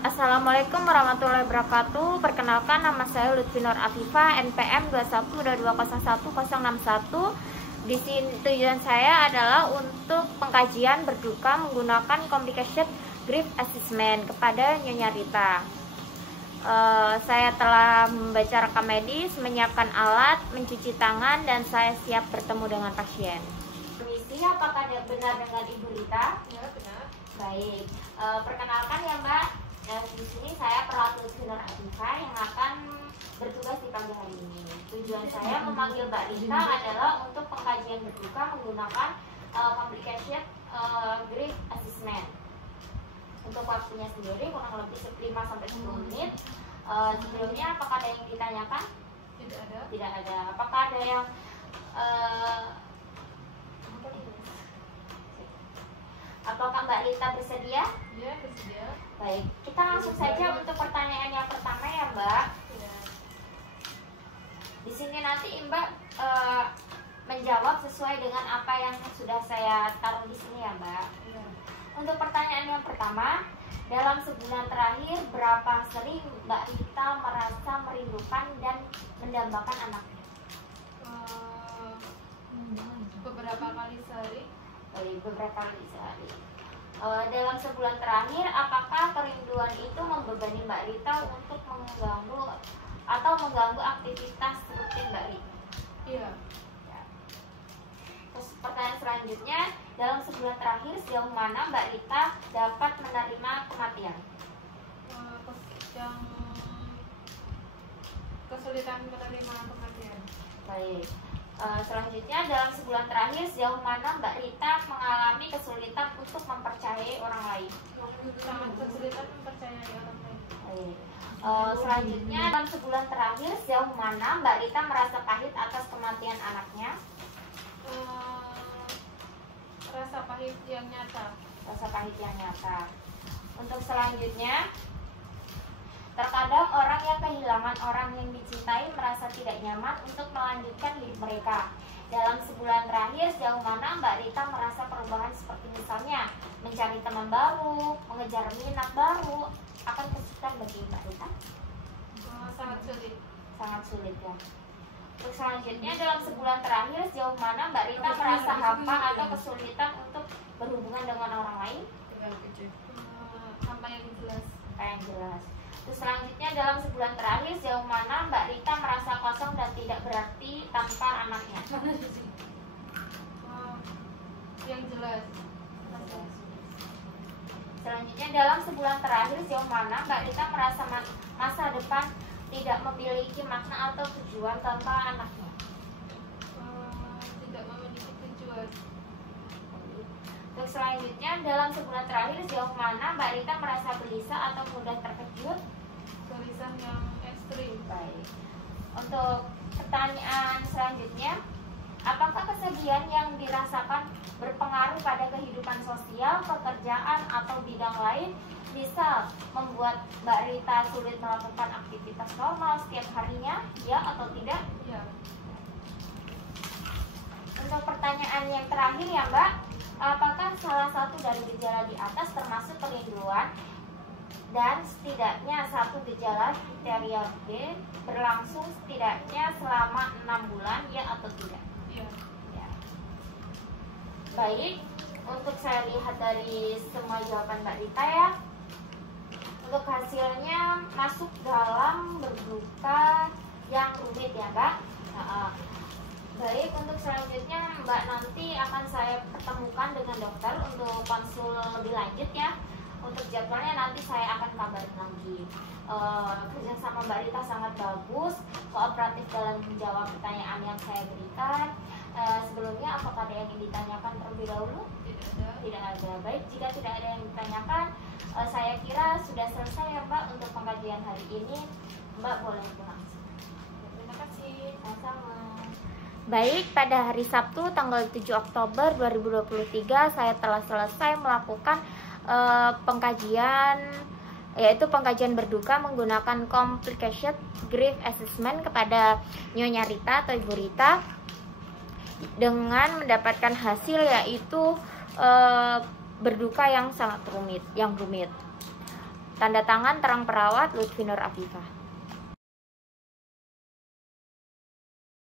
Assalamualaikum warahmatullahi wabarakatuh. Perkenalkan, nama saya Lutfi Nur Afifa, NPM 21220161. Di sini tujuan saya adalah untuk pengkajian berduka menggunakan complication grief assessment kepada Nyonya Rita. Saya telah membaca rekam medis, menyiapkan alat, mencuci tangan, dan saya siap bertemu dengan pasien. Permisi, apakah benar dengan Ibu Rita? Ya, benar. Baik, perkenalkan ya Mbak. Di sini saya perawat Lutfi Nur Afifa yang akan bertugas di pagi hari ini. Tujuan saya memanggil Mbak Rita adalah untuk pengkajian berduka menggunakan complication grief assessment. Untuk waktunya sendiri kurang lebih 5-10 menit. Sebelumnya apakah ada yang ditanyakan? Tidak ada. Tidak ada. Apakah ada yang apakah Mbak Rita bersedia? Ya, bersedia. Baik, kita langsung saja untuk pertanyaan yang pertama ya Mbak. Ya. Di sini nanti Mbak menjawab sesuai dengan apa yang sudah saya taruh di sini ya Mbak. Ya. Untuk pertanyaan yang pertama, dalam sebulan terakhir berapa sering Mbak Rita merasa merindukan dan mendambakan anaknya? Beberapa kali sehari. Beberapa kali sehari. Dalam sebulan terakhir, apakah kerinduan itu membebani Mbak Rita untuk mengganggu atau mengganggu aktivitas rutin Mbak Rita? Iya. Ya. Terus pertanyaan selanjutnya, dalam sebulan terakhir sejauh mana Mbak Rita dapat menerima kematian? Yang kesulitan menerima kematian. Baik. Selanjutnya, dalam sebulan terakhir sejauh mana Mbak Rita mengalami kesulitan untuk mempercayai orang lain? Sangat kesulitan mempercayai orang lain. Baik. Selanjutnya, dalam sebulan terakhir sejauh mana Mbak Rita merasa pahit atas kematian anaknya? Rasa pahit yang nyata. Rasa pahit yang nyata. Untuk selanjutnya, terkadang orang yang kehilangan orang yang dicintai merasa tidak nyaman untuk melanjutkan hidup mereka. Dalam sebulan terakhir sejauh mana Mbak Rita merasa perubahan seperti misalnya mencari teman baru, mengejar minat baru, akan kesulitan bagi Mbak Rita? Sangat sulit. Sangat sulit ya. Untuk selanjutnya, dalam sebulan terakhir sejauh mana Mbak Rita merasa hampa atau kesulitan untuk berhubungan dengan orang lain? Hampa yang jelas. Yang jelas. Terus selanjutnya, dalam sebulan terakhir sejauh mana Mbak Rita merasa kosong dan tidak berarti tanpa anaknya? Yang jelas. Selanjutnya, dalam sebulan terakhir sejauh mana Mbak Rita merasa masa depan tidak memiliki makna atau tujuan tanpa anaknya? Tidak memiliki tujuan. Untuk selanjutnya, dalam sebulan terakhir sejauh mana Mbak Rita merasa gelisah atau mudah terkejut? Gelisah yang ekstrim. Baik. Untuk pertanyaan selanjutnya, apakah kesedihan yang dirasakan berpengaruh pada kehidupan sosial, pekerjaan, atau bidang lain? Misal, membuat Mbak Rita sulit melakukan aktivitas normal setiap harinya, ya atau tidak? Ya. Untuk pertanyaan yang terakhir ya Mbak, apakah salah satu dari gejala di atas termasuk kerinduan dan setidaknya satu gejala kriteria B berlangsung setidaknya selama 6 bulan, ya atau tidak? Iya. Ya. Baik, untuk saya lihat dari semua jawaban Mbak Rita ya, untuk hasilnya masuk dalam berduka yang rumit ya Mbak. Baik, untuk selanjutnya Mbak nanti akan saya pertemukan dengan dokter untuk konsul lebih lanjut ya. Untuk jadwalnya nanti saya akan kabarin lagi. Kerjasama Mbak Rita sangat bagus, kooperatif dalam menjawab pertanyaan yang saya berikan. Sebelumnya apakah ada yang ingin ditanyakan terlebih dahulu? Tidak ada. Tidak ada. Baik, jika tidak ada yang ditanyakan, saya kira sudah selesai ya Mbak untuk pengkajian hari ini. Mbak boleh pulang. Terima kasih. Sama-sama. Baik, pada hari Sabtu tanggal 7 Oktober 2023 saya telah selesai melakukan pengkajian, yaitu pengkajian berduka menggunakan complication grief assessment kepada Nyonya Rita atau Ibu Rita dengan mendapatkan hasil yaitu berduka yang sangat rumit. Tanda tangan Terang Perawat Lutfi Nur Afifah.